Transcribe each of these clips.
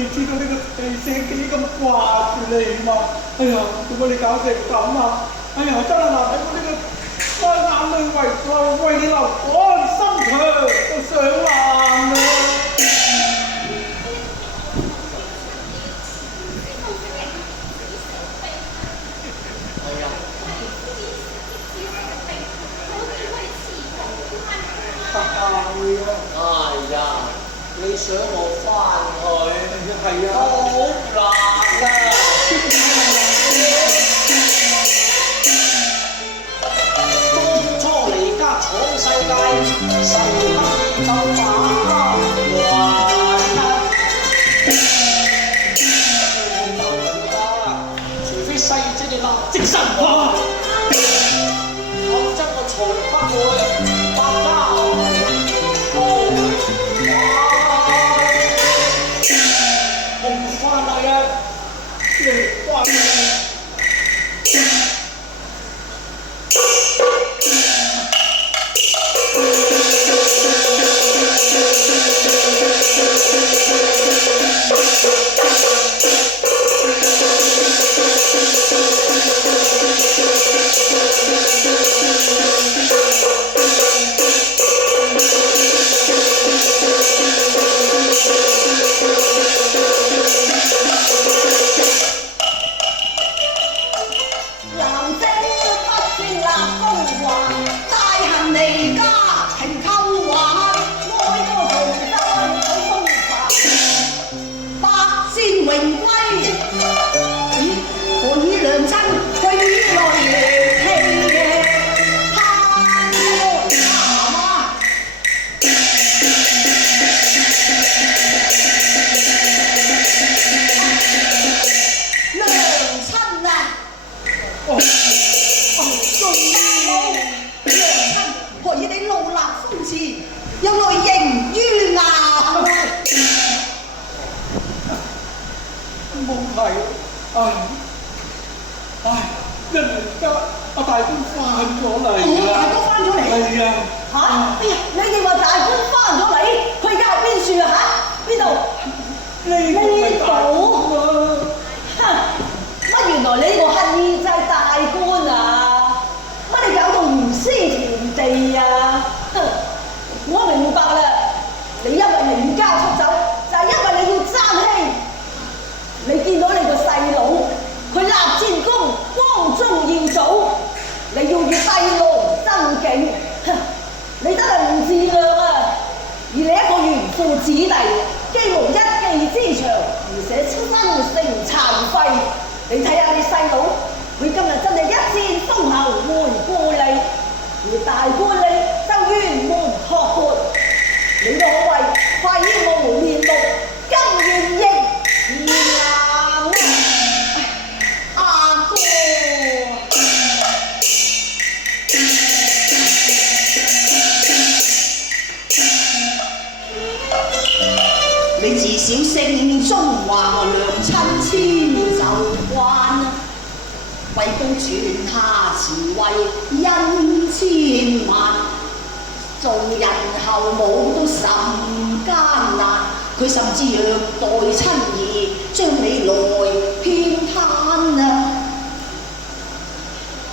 你知道呢個地勢幾咁掛住你嘛？哎呀，點解你搞成咁啊？哎呀，真係難睇我呢個眼淚為你流乾心腸都想爛啦！哎呀，你想我翻去？係啊，好難啊！當初離家闖世界，受不夠把還除非世姐你立即身亡，否則我從不會百家我唔翻嚟啊！你翻嚟。你自小姓中華良親遷就慣，為公傳下慈惠恩千萬，做人後母都甚艱難，佢甚至虐待親兒，將你來偏袒啊！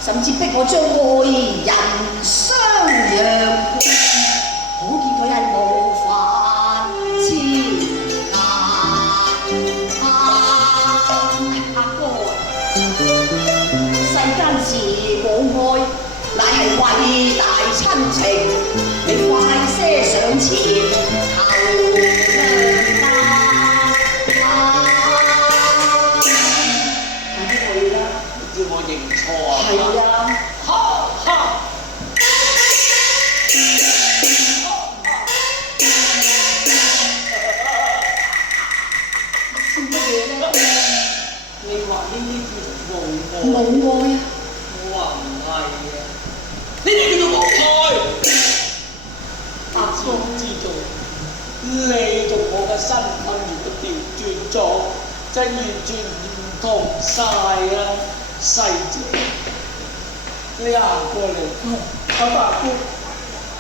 甚至逼我將愛人相讓，可見佢係無法遷阿哥，世間自我愛，乃係偉大親情，你快些上前求娘啦！快啲去啦！要我認錯啊？係啊！哈哈！笑乜嘢咧？你話呢啲叫做冇愛？冇愛啊！我話唔係嘅，呢啲叫做冇愛。阿哥知道，你同我嘅身份如果調轉咗，真完全唔同晒啦，細姐。你行過嚟，阿大姑，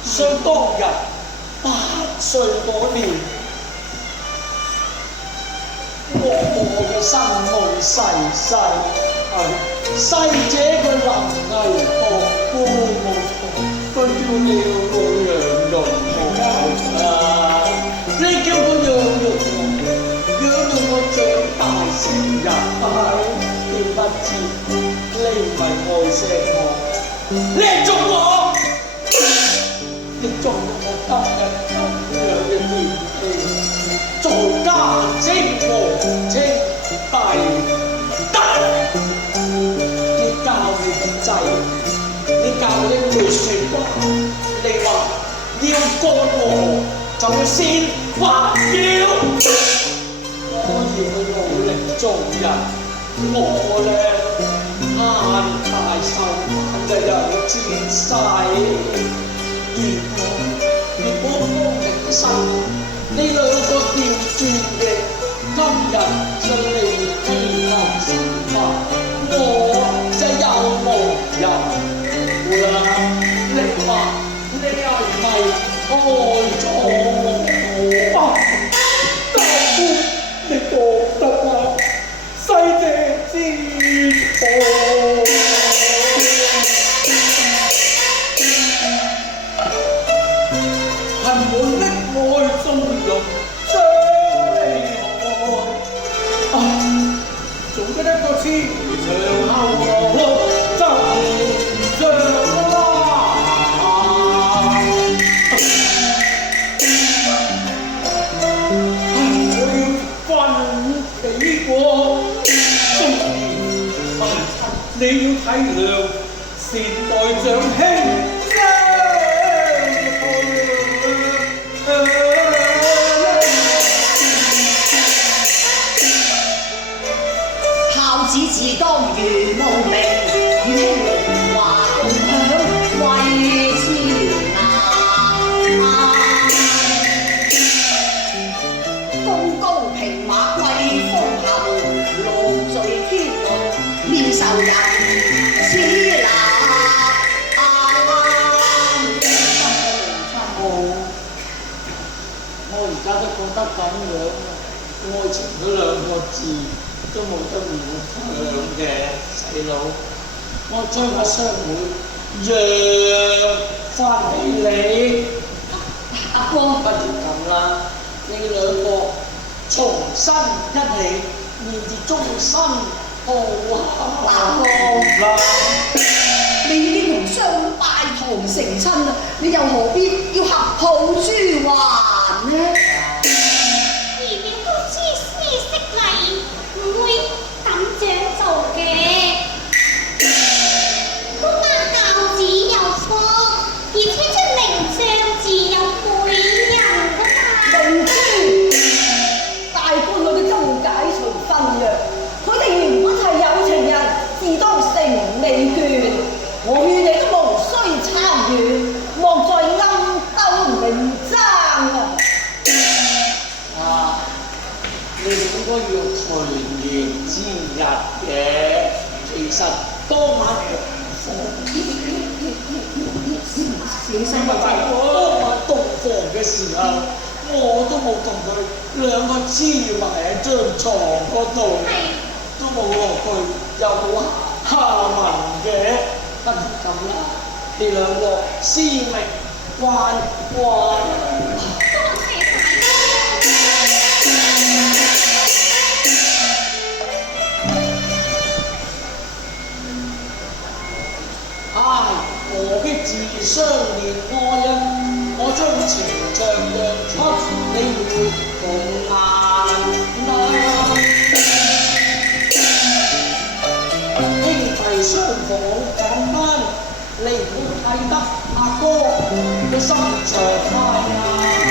想當日8歲嗰年，我嘅心愛逝世，逝者佢臨危託孤無窮，佢叫了我養育我你叫佢養育我長大成人，點不知你唔係愛錫我，你係中我，你中我今日咁樣嘅年紀，在家精和清帝。你教你個仔，你教佢一句説話，你話要幹我就要先還要，我要去努力做人，我咧慳大受難嘅有轉世，如果幫你嘅生活，你兩個調轉嘅，今日就離棄後生法。我就有無人啦！你話你係咪愛咗我？大夫，你覺得啊？世者之錯，恨滿的愛中人將離開。總得一個詞長後路就像啦。我要分幾個中年文親，你要體諒善待長兄。自當如無名，與兄榮華共享為朝南。功高平馬貴風行，勞罪天倫面受人此難。我而家都覺得咁樣，愛情嗰兩個字都冇得勉強嘅細佬，我將個雙妹讓翻俾你。阿哥，不如咁啦，你兩個重新一起，面至終身好阿哥，你已經同雙妹拜堂成親啦，你又何必要合抱珠還呢？姨表都知咩識禮，唔會咁樣做嘅。姑媽教子有方，而且出名相自有配人㗎嘛。明珠，大官嗰啲都解除婚約，佢哋原本係有情人，自當成美眷。我勸你都無需參與，莫再暗鬥明爭啊！你應該要團圓之日嘅，其實當晚小心啊！當晚洞房嘅時候，我都冇同佢兩個黐埋喺張床嗰度，都冇落去，又冇下文嘅。不如咁啦，你兩個私密關關。多謝唉，何必自相戀愛啊！我將情長揚出，你會紅顏啦。兄弟相逢好簡單，你唔好睇得阿哥嘅心腸快啊！